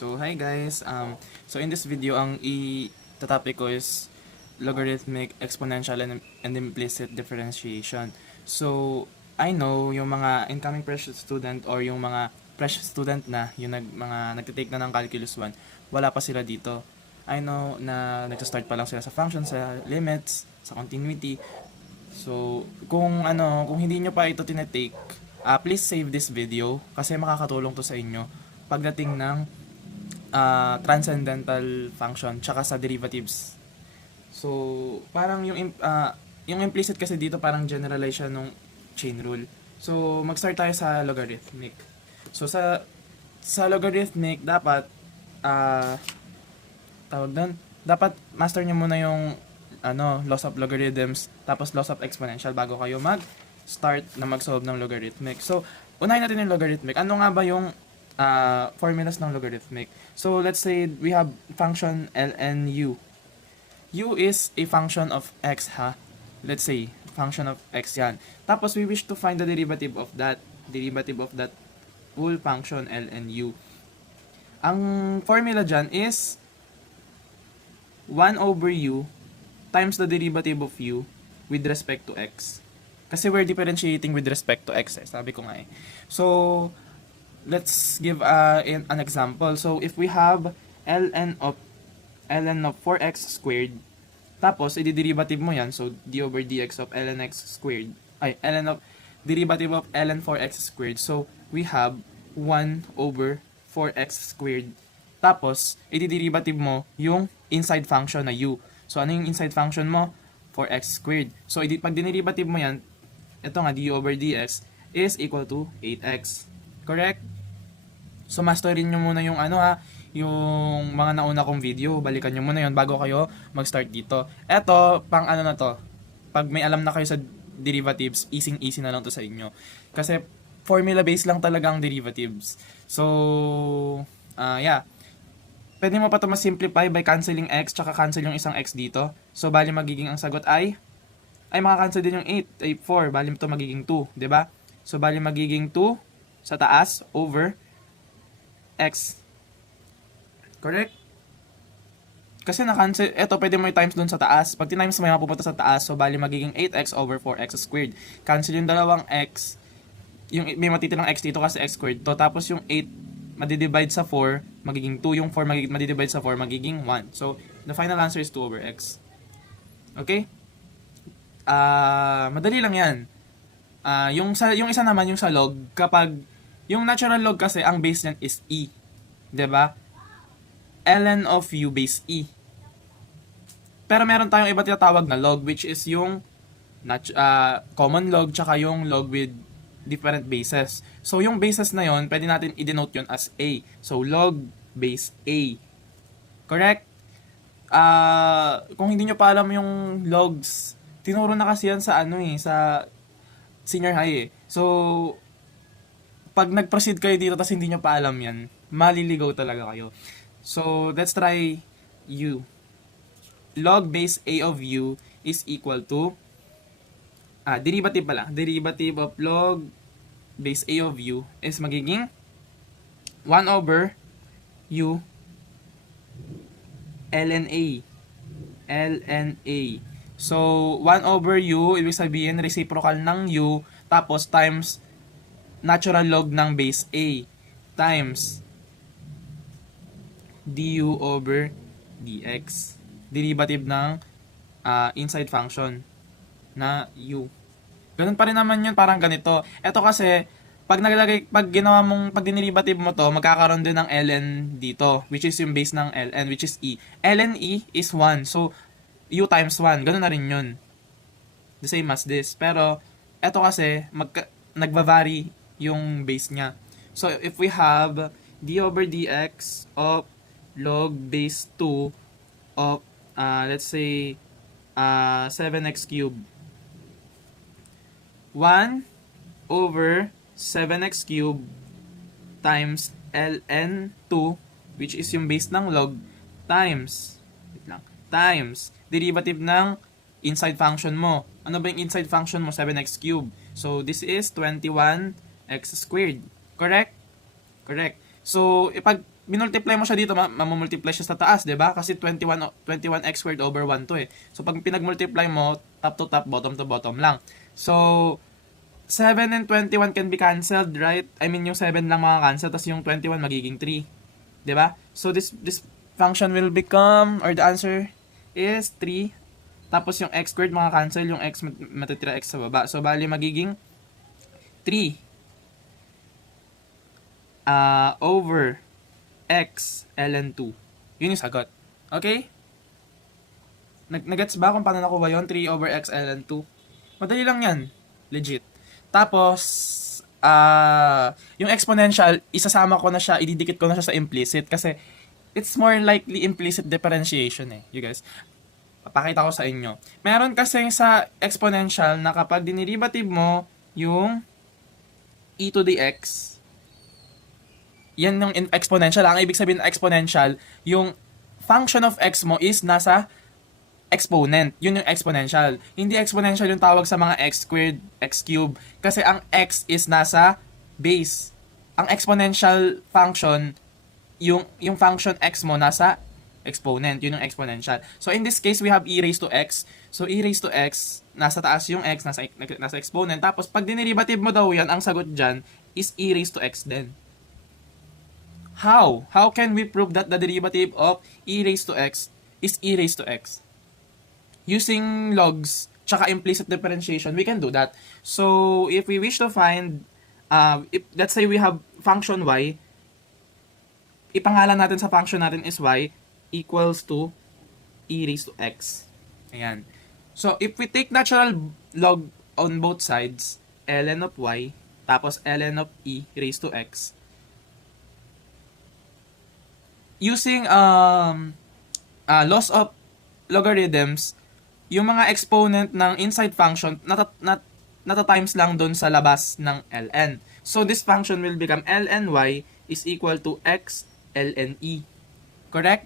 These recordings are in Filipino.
So hi guys, so in this video ang topic ko is logarithmic, exponential, and implicit differentiation. So I know yung mga incoming fresh student or yung mga fresh student na, yung mga nagtitake na ng Calculus 1, wala pa sila dito. I know na nagsa-start pa lang sila sa functions, sa limits, sa continuity. So kung hindi nyo pa ito tinetake, please save this video kasi makakatulong to sa inyo pagdating ng transcendental function tsaka sa derivatives. So parang yung implicit kasi dito parang generalize siya nung chain rule. So mag-start tayo sa logarithmic. So sa logarithmic dapat tawag doon, dapat master niyo muna yung laws of logarithms tapos laws of exponential bago kayo mag-start na mag-solve ng logarithmic. So unahin natin yung logarithmic. Ano nga ba yung formulas ng logarithmic? So let's say we have function ln u. U is a function of x, ha? Let's say function of x yan. Tapos we wish to find the derivative of that whole function ln u. Ang formula dyan is 1 over u times the derivative of u with respect to x. Kasi we're differentiating with respect to x, sabi ko nga eh. So let's give an example. So if we have ln of 4x squared, tapos i-derivative mo yan, so d over dx of ln x squared, ln of derivative of ln 4x squared. So we have 1 over 4x squared. Tapos i-derivative mo yung inside function na u. So ano yung inside function mo? 4x squared. So pag dinerivative mo yan, ito nga d over dx is equal to 8x. Correct? So masterin nyo muna yung yung mga nauna kong video. Balikan nyo muna yon bago kayo mag-start dito. Eto, pang na to. Pag may alam na kayo sa derivatives, easy na lang to sa inyo. Kasi formula based lang talaga ang derivatives. So, yeah. Pwede mo pa to mas-simplify by canceling x, tsaka cancel yung isang x dito. So, bali magiging ang sagot ay makakancel din yung 8, ay 4. Bali ito magiging 2, 'di ba? So, bali magiging 2 sa taas over x. Correct? Kasi na-cancel, eto pwede mo i-times dun sa taas. Pag tinimes mo yung mapupunta sa taas, so bali magiging 8x over 4x squared. Cancel yung dalawang x, yung may matitirang x dito kasi x squared to. Tapos yung 8 madidivide sa 4, magiging 2. Yung 4 madidivide sa 4, magiging 1. So, the final answer is 2 over x. Okay? Madali lang yan. Yung isa naman, yung sa log, kapag yung natural log kasi, ang base niyan is e. 'Di ba? Ln of u base e. Pero meron tayong iba tinatawag na log, which is yung common log tsaka yung log with different bases. So yung bases na yon, pwede natin i-denote yon as a. So log base a. Correct? Kung hindi nyo pa alam yung logs, tinuro na kasi yan sa sa senior high eh. So pag nag-proceed kayo dito tapos hindi nyo pa alam yan, maliligaw talaga kayo. So, let's try u. Log base a of u is equal to, derivative pala. Derivative of log base a of u is magiging 1 over u ln a. ln a. So, 1 over u, ibig sabihin, reciprocal ng u, tapos times natural log ng base a, times du over dx. Derivative ng inside function na u. Ganun pa rin naman yun, parang ganito. Ito kasi, pag ginawa mong, pag dinerivative mo to, magkakaroon din ng ln dito, which is yung base ng ln, which is e. ln e is 1, so u times 1, ganun na rin yun. The same as this. Pero, ito kasi, nagva-vary yung base niya. So, if we have d over dx of log base 2 of, let's say, 7x cubed. 1 over 7x cubed times ln 2, which is yung base ng log, times derivative ng inside function mo. Ano ba yung inside function mo? 7x cubed. So, this is 21x squared. Correct? Correct. So, pag minultiply mo siya dito, mamumultiply siya sa taas, di ba? Kasi 21x squared over 1 to eh. So, pag pinag-multiply mo, top to top, bottom to bottom lang. So, 7 and 21 can be cancelled, right? I mean, yung 7 lang makakancel, tapos yung 21 magiging 3. Di ba? So, this function will become, or the answer is 3. Tapos yung x squared makakancel, yung x matitira x sa baba. So, bali magiging 3 over x ln 2. Yun yung sagot. Okay? Nagets ba kung paano nakuha yun? 3 over x ln 2. Madali lang yan. Legit. Tapos, yung exponential, isasama ko na siya, ididikit ko na siya sa implicit kasi it's more likely implicit differentiation eh, you guys. Papakita ko sa inyo. Meron kasi sa exponential na kapag dinerivative mo yung e to the x, yan yung exponential. Ang ibig sabihin ng exponential, yung function of x mo is nasa exponent. Yun yung exponential. Hindi exponential yung tawag sa mga x squared, x cubed. Kasi ang x is nasa base. Ang exponential function, yung function x mo nasa exponent. Yun yung exponential. So in this case, we have e raised to x. So e raised to x, nasa taas yung x, nasa exponent. Tapos pag dinerivative mo daw yan, ang sagot dyan is e raised to x din. How? How can we prove that the derivative of e raised to x is e raised to x? Using logs, tsaka implicit differentiation, we can do that. So, if we wish to find, if, let's say we have function y, ipangalan natin sa function natin is y equals to e raised to x. Ayan. So, if we take natural log on both sides, ln of y, tapos ln of e raised to x, using laws of logarithms, yung mga exponent ng inside function nata-times lang doon sa labas ng ln. So this function will become ln y is equal to x ln e. Correct?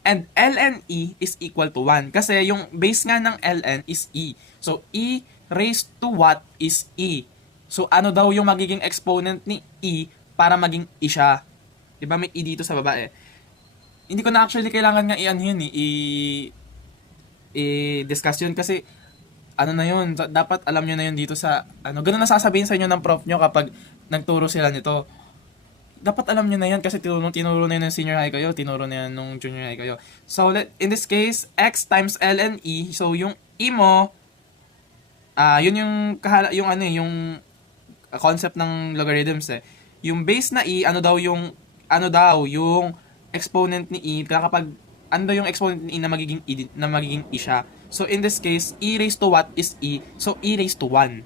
And ln e is equal to 1 kasi yung base nga ng ln is e. So e raised to what is e. So ano daw yung magiging exponent ni e para maging e siya? Diba may e dito sa baba eh. Hindi ko na actually kailangan nga i-discuss yun kasi ano na yun, dapat alam nyo na yun dito sa ganun na sasabihin sa inyo ng prof nyo kapag nagturo sila nito. Dapat alam nyo na yan kasi tinuro na yun ng senior high kayo, tinuro na yan nung junior high kayo. So in this case, x times ln e, so yung e mo, yun yung yung concept ng logarithms eh. Yung base na e, ano daw yung exponent ni e kapag ano daw yung exponent ni e na magiging e siya. So in this case, e raised to what is e? So e raised to 1.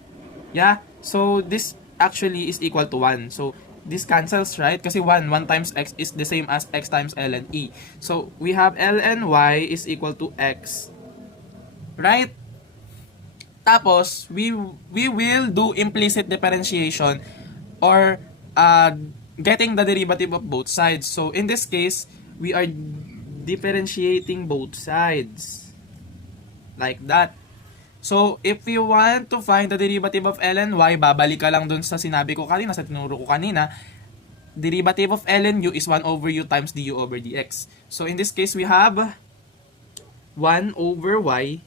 Yeah? So this actually is equal to 1. So this cancels, right? Kasi 1 times x is the same as x times ln e. So we have ln y is equal to x. Right? Tapos we will do implicit differentiation or getting the derivative of both sides. So, in this case, we are differentiating both sides. Like that. So, if you want to find the derivative of ln y, babalik ka lang dun sa sinabi ko kanina, sa tinuro ko kanina. Derivative of ln u is 1 over u times du over dx. So, in this case, we have 1 over y.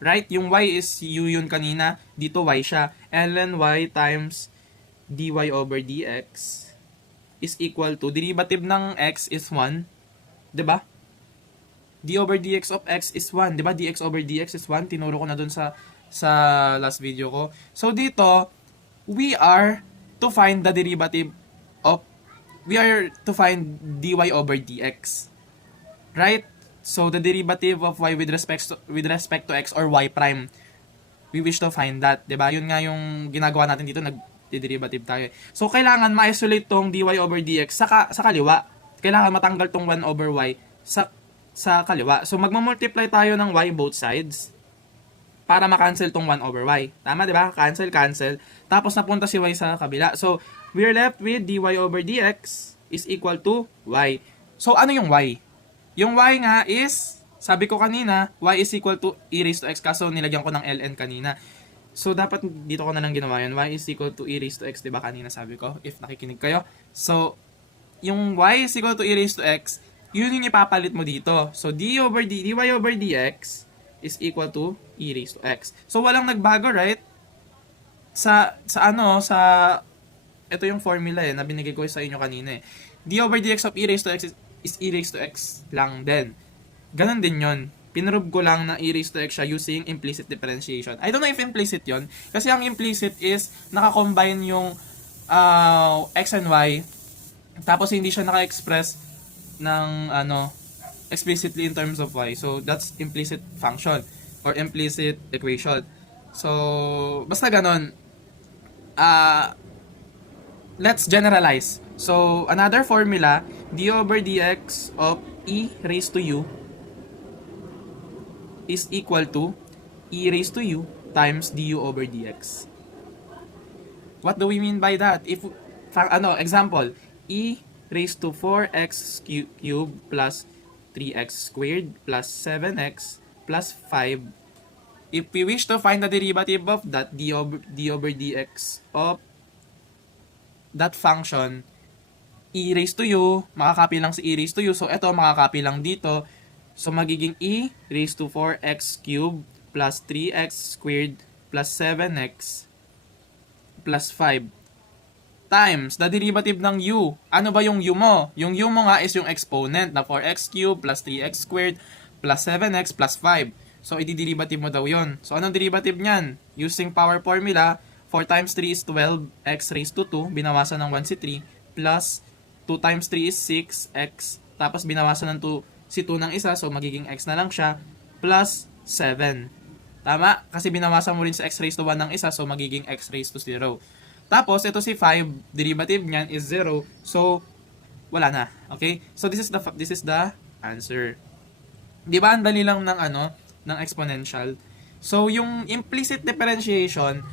Right? Yung y is u yun kanina. Dito y siya. ln y times dy over dx is equal to, derivative ng x is 1, 'di ba? D over dx of x is 1, 'di ba? Dx over dx is 1, tinuro ko na dun sa last video ko. So dito, we are to find dy over dx. Right? So the derivative of y with respect to x or y prime, we wish to find that, 'di ba? Yun nga yung ginagawa natin dito, derivative tayo. So, kailangan ma-isolate tong dy over dx sa kaliwa. Kailangan matanggal tong 1 over y sa kaliwa. So, magmamultiply tayo ng y both sides para ma-cancel tong 1 over y. Tama, di ba? Cancel. Tapos, napunta si y sa kabila. So, we're left with dy over dx is equal to y. So, ano yung y? Yung y nga is, sabi ko kanina, y is equal to e raised to x kaso nilagyan ko ng ln kanina. So, dapat dito ko na lang ginawa yun. Y is equal to e raised to x, diba kanina sabi ko? If nakikinig kayo. So, yung y is equal to e raised to x, yun yung ipapalit mo dito. So, dy over dx is equal to e raised to x. So, walang nagbago, right? Sa ito yung formula na binigay ko sa inyo kanina d over dx of e raised to x is e raised to x lang din. Ganon din yon. Pinrove ko lang na e raised to x siya using implicit differentiation. I don't know if implicit yon kasi ang implicit is naka-combine yung x and y, tapos hindi siya naka-express ng explicitly in terms of y. So, that's implicit function or implicit equation. So, basta ganon. Let's generalize. So, another formula, d over dx of e raised to u is equal to e raised to u times du over dx. What do we mean by that? If, example, e raised to 4x cubed plus 3x squared plus 7x plus 5. If we wish to find the derivative of that, d over dx of that function, e raised to u, makakopy lang si e raised to u. So, ito, makakopy lang dito. So, magiging e raised to 4x cubed plus 3x squared plus 7x plus 5 times the derivative ng u. Ano ba yung u mo? Yung u mo nga is yung exponent na 4x cubed plus 3x squared plus 7x plus 5. So, i-derivative mo daw yon. So, anong derivative niyan? Using power formula, 4 times 3 is 12, x raised to 2, binawasan ng 1 si 3, plus 2 times 3 is 6, x, tapos binawasan ng 2 si 2 ng isa, so magiging x na lang siya, plus 7. Tama? Kasi binawasan mo rin sa x raised to 1 ng isa, so magiging x raised to 0. Tapos, ito si 5, derivative niyan is 0, so wala na. Okay? So, this is the answer. Di ba, ang dali lang ng exponential. So, yung implicit differentiation,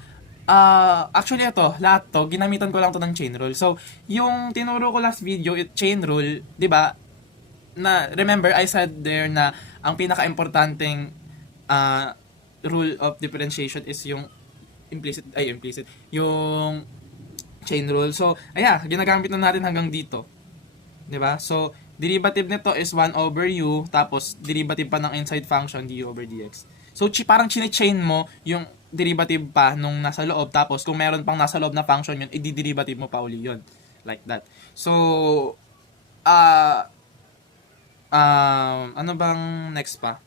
actually ito, lahat to, ginamitan ko lang to ng chain rule. So, yung tinuro ko last video, chain rule, di ba, na, remember, I said there na ang pinaka-importanting rule of differentiation is yung implicit, yung chain rule. So, ginagamit na natin hanggang dito. Di ba? So, derivative nito is 1 over u, tapos derivative pa ng inside function, du over dx. So, parang chine-chain mo yung derivative pa nung nasa loob, tapos kung meron pang nasa loob na function yun, i-derivative mo pa uli yun. Like that. So, ano bang next pa?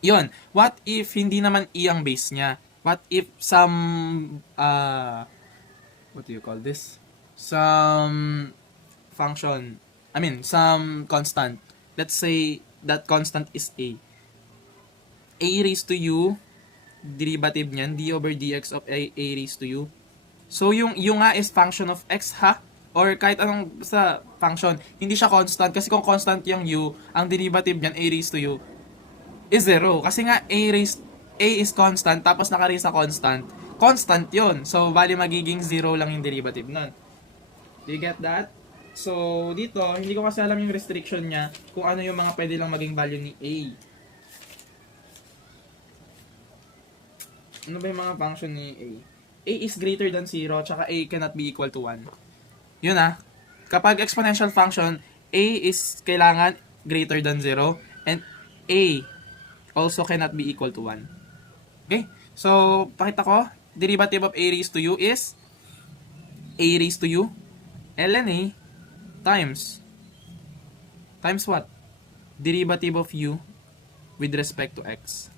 Yun. What if hindi naman e ang base niya? What if some, what do you call this? Some function, some constant. Let's say that constant is a. A raised to u, derivative niyan, d over dx of a raised to u. So, yung u nga is function of x, ha? Or kahit anong sa function, hindi siya constant. Kasi kung constant yung u, ang derivative niyan, a raised to u, is 0. Kasi nga, a is constant, tapos naka-raise na constant yun. So, bali magiging 0 lang yung derivative nun. Do you get that? So, dito, hindi ko kasi alam yung restriction niya kung ano yung mga pwede lang maging value ni a. Ano ba yung mga function ni a? A is greater than 0, tsaka a cannot be equal to 1. Yun kapag exponential function, a is kailangan greater than 0, and a also cannot be equal to 1. Okay? So, pakita ko, derivative of a raised to u is a raised to u ln a times what? Derivative of u with respect to x.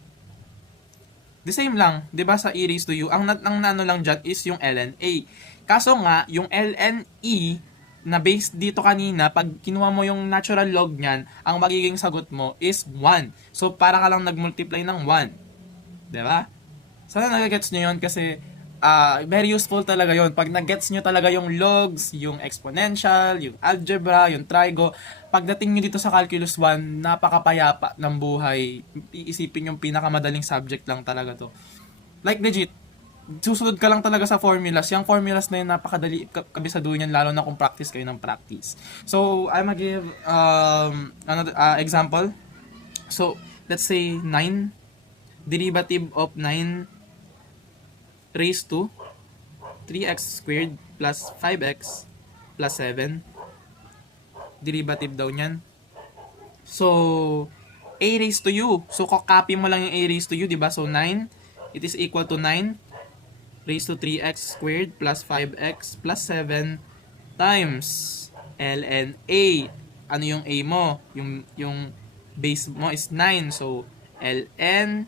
The same lang, 'di ba, sa e raised to u, ang nano lang diyan is yung ln a. Kaso nga, yung ln e na based dito kanina, pag kinuha mo yung natural log niyan, ang magiging sagot mo is 1. So, para ka lang nag-multiply ng 1. 'Di ba? Sana nagagets nyo yun kasi very useful talaga yun. Pag nag-gets nyo talaga yung logs, yung exponential, yung algebra, yung trigo, pagdating nyo dito sa Calculus 1, napakapayapa ng buhay. Iisipin yung pinakamadaling subject lang talaga to. Like legit, susunod ka lang talaga sa formulas. Yung formulas na yun, napakadali kabisado yan, lalo na kung practice kayo ng practice. So, I'm gonna give another example. So, let's say 9, derivative of 9 raised to 3x squared plus 5x plus 7 derivative daw niyan. So, a raised to u. So, copy mo lang yung a raised to u, di ba? So, 9, it is equal to 9 raised to 3x squared plus 5x plus 7 times ln a. Ano yung a mo? Yung base mo is 9. So, ln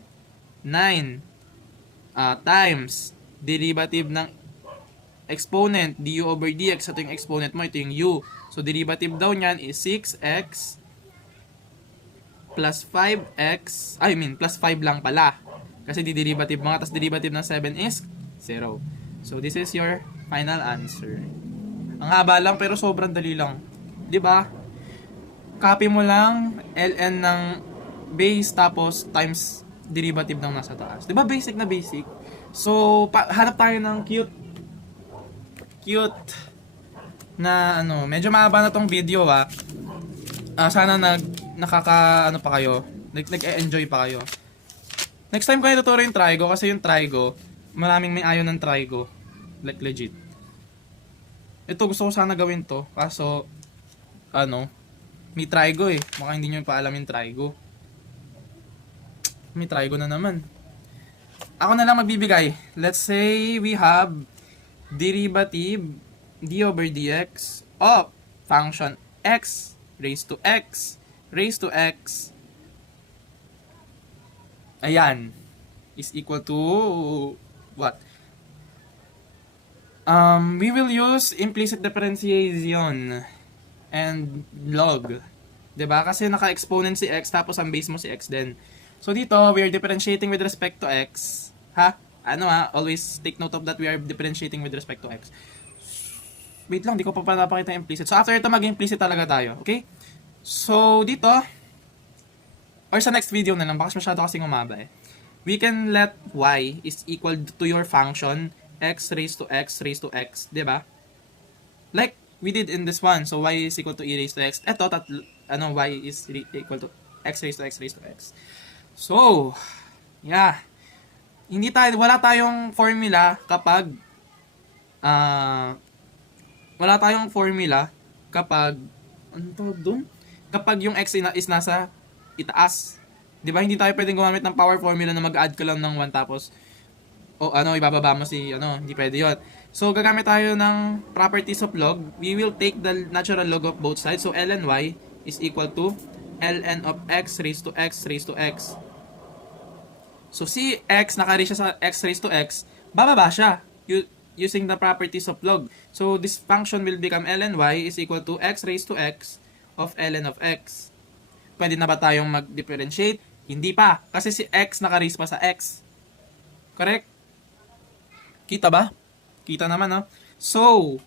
9 times derivative ng exponent du over dx. Ito yung exponent mo, ito yung u. So, derivative daw niyan is 6x plus 5x, plus 5 lang pala. Kasi di-derivative mo nga, tapos derivative ng 7 is 0. So, this is your final answer. Ang haba lang, pero sobrang dali lang. Di ba? Copy mo lang ln ng base, tapos times derivative ng nasa taas. Di ba basic na basic? So, hanap tayo ng cute na medyo mahaba na tong video sana nakaka pa kayo, nag-enjoy pa kayo. Next time ko ituturo yung trigo, kasi yung trigo, maraming may ayaw ng trigo, like legit. Ito gusto ko sana gawin to, kaso may trigo baka hindi nyo pa alam yung trigo. May trigo na naman. Ako na lang magbibigay. Let's say we have derivative d over dx of function x raised to x raised to x, ayan, is equal to what? We will use implicit differentiation and log. Diba? Kasi naka-exponent si x, tapos ang base mo si x din. So dito, we are differentiating with respect to x. Always take note of that, we are differentiating with respect to x. Wait lang, di ko pa napakita yung implicit. So after ito, mag-implicit talaga tayo. Okay? So dito, or sa next video na lang, baka masyado kasing umaba we can let y is equal to your function x raised to x raised to x, diba? Like we did in this one. So y is equal to e raised to x. Eto, y is equal to x raised to x raised to x. So, yeah. Wala tayong formula kapag ano tawag dun? Kapag yung x is nasa itaas. 'Di ba? Hindi tayo pwedeng gumamit ng power formula na mag-add ka lang ng 1 tapos ibababa mo hindi pwede 'yon. So gagamit tayo ng properties of log. We will take the natural log of both sides. So ln y is equal to ln of x raised to x raised to x. So si x naka-raise siya sa x raised to x, bababa siya using the properties of log. So this function will become ln y is equal to x raised to x of ln of x. Pwede na ba tayong mag-differentiate? Hindi pa. Kasi si x naka-raise pa sa x. Correct? Kita ba? Kita naman, no? So,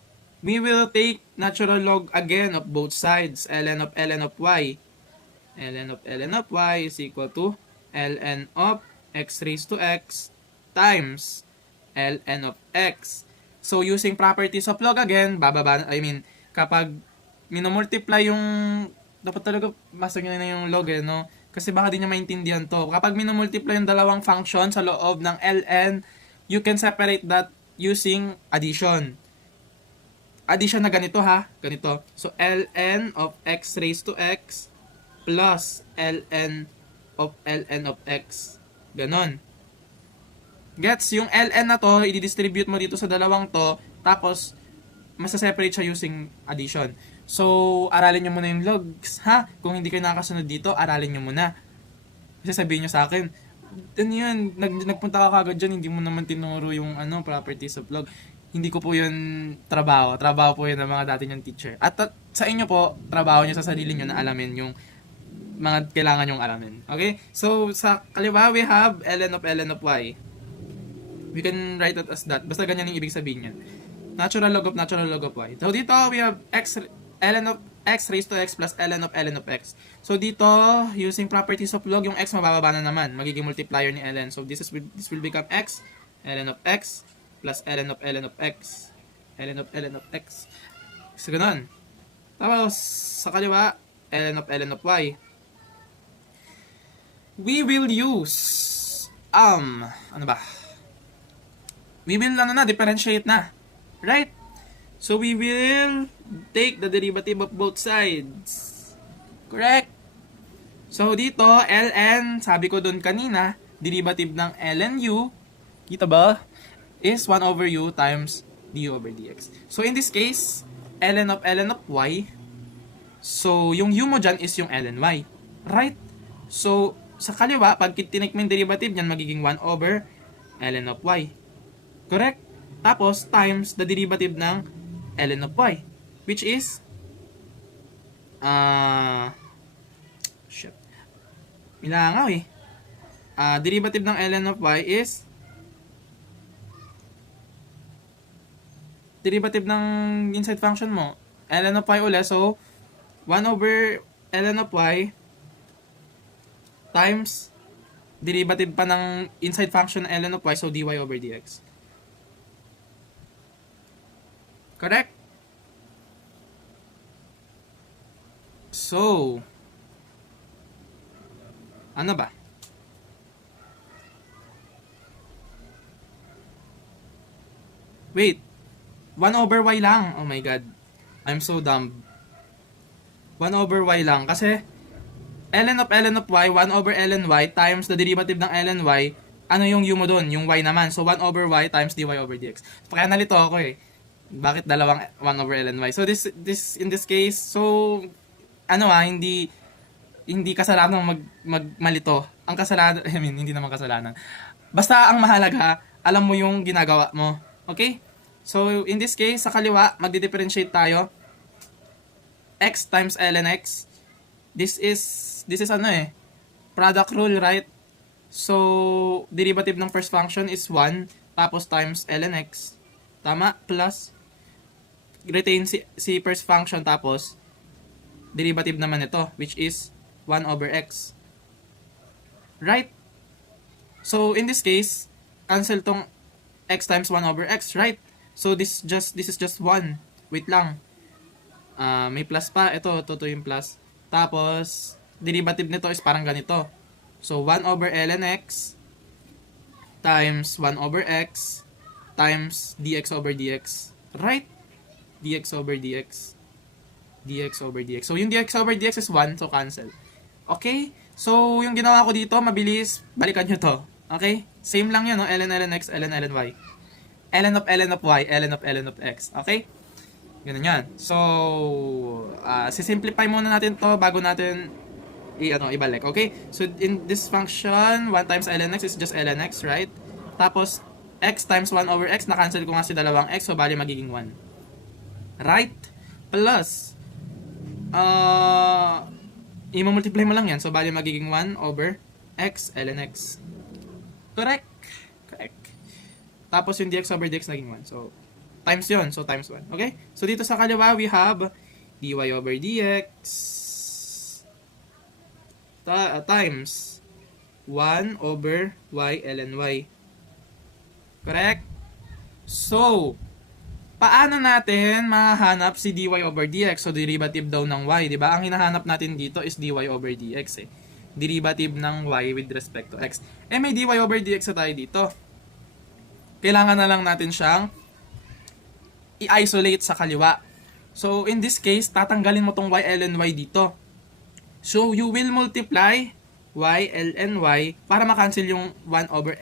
we will take natural log again of both sides. ln of y. ln of y is equal to ln of x raised to x times ln of x. So, using properties of log again, kapag minomultiply yung, dapat talaga master nyo na yung log no? Kasi baka di nyo maintindihan to. Kapag minomultiply yung dalawang function sa loob ng ln, you can separate that using addition. Addition na ganito ganito. So, ln of x raised to x plus ln of x. Ganon. Gets? Yung ln na to, i-distribute mo dito sa dalawang to, tapos, masa-separate siya using addition. So, aralin nyo muna yung logs, Kung hindi kayo nakakasunod dito, aralin nyo muna. Kasi sabihin nyo sa akin, yun, nagpunta ka kagad dyan, hindi mo naman tinuro yung properties of log. Hindi ko po yun trabaho. Trabaho po yun ng mga dati niyong teacher. At sa inyo po, trabaho nyo sa sarili nyo na alamin yung mga kailangan nyong alamin. Okay? So, sa kaliwa, we have ln of y. We can write it as that. Basta ganyan yung ibig sabihin yan. Natural log of y. So, dito, we have ln of x raised to x plus ln of x. So, dito, using properties of log, yung x mabababa na naman. Magiging multiplier ni ln. So, this will become x, ln of x, plus ln of x. ln of x. So, ganun. Tapos, sa kaliwa, ln of y. We will use, we will differentiate na. Right? So we will take the derivative of both sides. Correct? So dito, ln, sabi ko dun kanina, derivative ng ln u, kita ba? Is 1 over u times du over dx. So in this case, ln of y, so yung u mo dyan is yung ln y. Right? So, sa kaliwa, pag tinik mo yung derivative niyan, magiging 1 over ln of y. Correct? Tapos, times the derivative ng ln of y, which is, shit. Milangaw eh. Derivative ng ln of y is, derivative ng inside function mo, ln of y ulit, so, 1 over ln of y times derivative pa ng inside function ng ln of y, so dy over dx. Correct? So, ano ba? Wait, 1 over y lang. Oh my god. I'm so dumb. 1 over y lang. Kasi, ln of y, 1 over ln y times the derivative ng ln y, ano yung u mo dun? Yung y naman. So, 1 over y times dy over dx. Kaya nalito ako eh. Bakit dalawang 1 over ln y? So, in this case, so, hindi kasalanan malito. Ang kasalanan, hindi naman kasalanan. Basta ang mahalaga, alam mo yung ginagawa mo. Okay? So, in this case, sa kaliwa, magdi-differentiate tayo. X times ln x. This is product rule, right? So, derivative ng first function is 1, tapos times ln x. Tama? Plus, retain si first function, tapos, derivative naman ito, which is 1 over x. Right? So, in this case, cancel tong x times 1 over x, right? So, this is just 1. Wait lang. May plus pa. Ito yung plus. Tapos, derivative nito is parang ganito. So, 1 over ln x times 1 over x times dx over dx. Right? Dx over dx. Dx over dx. So, yung dx over dx is 1. So, cancel. Okay? So, yung ginawa ko dito, mabilis. Balikan nyo to. Okay? Same lang yun, no? ln x, ln y. ln of y, ln of x. Okay? Ganun yan. So, sisimplify muna natin to bago natin ibalik. Okay? So, in this function, 1 times ln x is just ln x, right? Tapos, x times 1 over x, na-cancel ko nga si dalawang x, so bali magiging 1. Right? Plus, i-multiply mo lang yan, so bali magiging 1 over x ln x. Correct? Correct. Tapos yung dx over dx naging 1. So, times yun. So, times 1. Okay? So, dito sa kaliwa, we have dy over dx times 1 over y ln y. Correct? So, paano natin mahanap si dy over dx? So, derivative daw ng y. Diba? Ang hinahanap natin dito is dy over dx eh. Derivative ng y with respect to x. May dy over dx na tayo dito. Kailangan na lang natin siyang i-isolate sa kaliwa. So, in this case, tatanggalin mo tong y ln y dito. So, you will multiply y ln y para makancel yung 1 over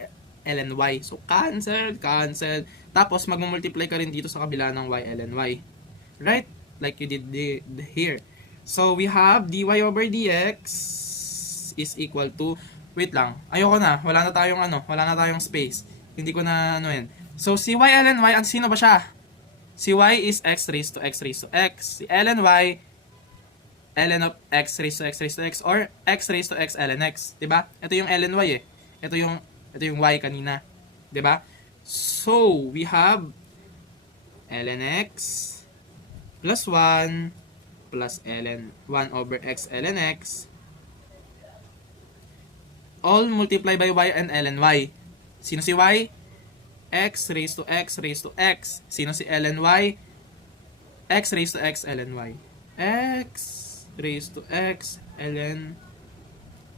ln y. So, cancel. Tapos, magmumultiply ka rin dito sa kabila ng y ln y. Right? Like you did here. So, we have dy over dx is equal to, wait lang, ayoko na, wala na tayong space. Hindi ko na yan. So, si y ln y, sino ba siya? Si y is x raised to x raised to x. Si ln y, ln of x raised to x raised to x, or x raised to x ln x. Diba? Ito yung ln y eh. Ito yung y kanina. Diba? So, we have ln x plus 1 plus ln 1 over x ln x all multiply by y and ln y. Sino si y? X raised to x raised to x. Sino si ln y? X raised to x ln y. X raised to x ln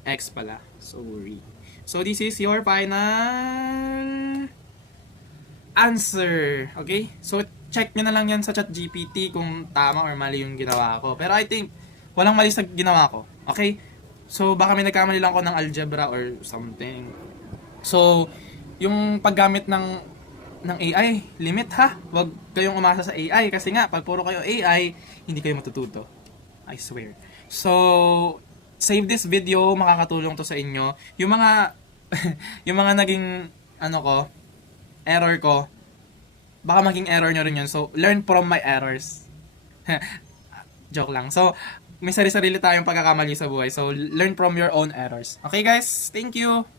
x pala. Sorry. So, this is your final answer. Okay? So, check nyo na lang yan sa ChatGPT kung tama or mali yung ginawa ko. Pero I think, walang mali sa ginawa ko. Okay? So, baka may nagkamali lang ako ng algebra or something. So, yung paggamit ng AI, limit ha. Huwag kayong umasa sa AI kasi nga, pag puro kayo AI, hindi kayo matututo. I swear. So, save this video, makakatulong to sa inyo. Yung mga, yung mga naging, error ko, baka maging error nyo rin yun. So, learn from my errors. Joke lang. So, may sarili-sarili tayong pagkakamali sa buhay. So, learn from your own errors. Okay guys? Thank you!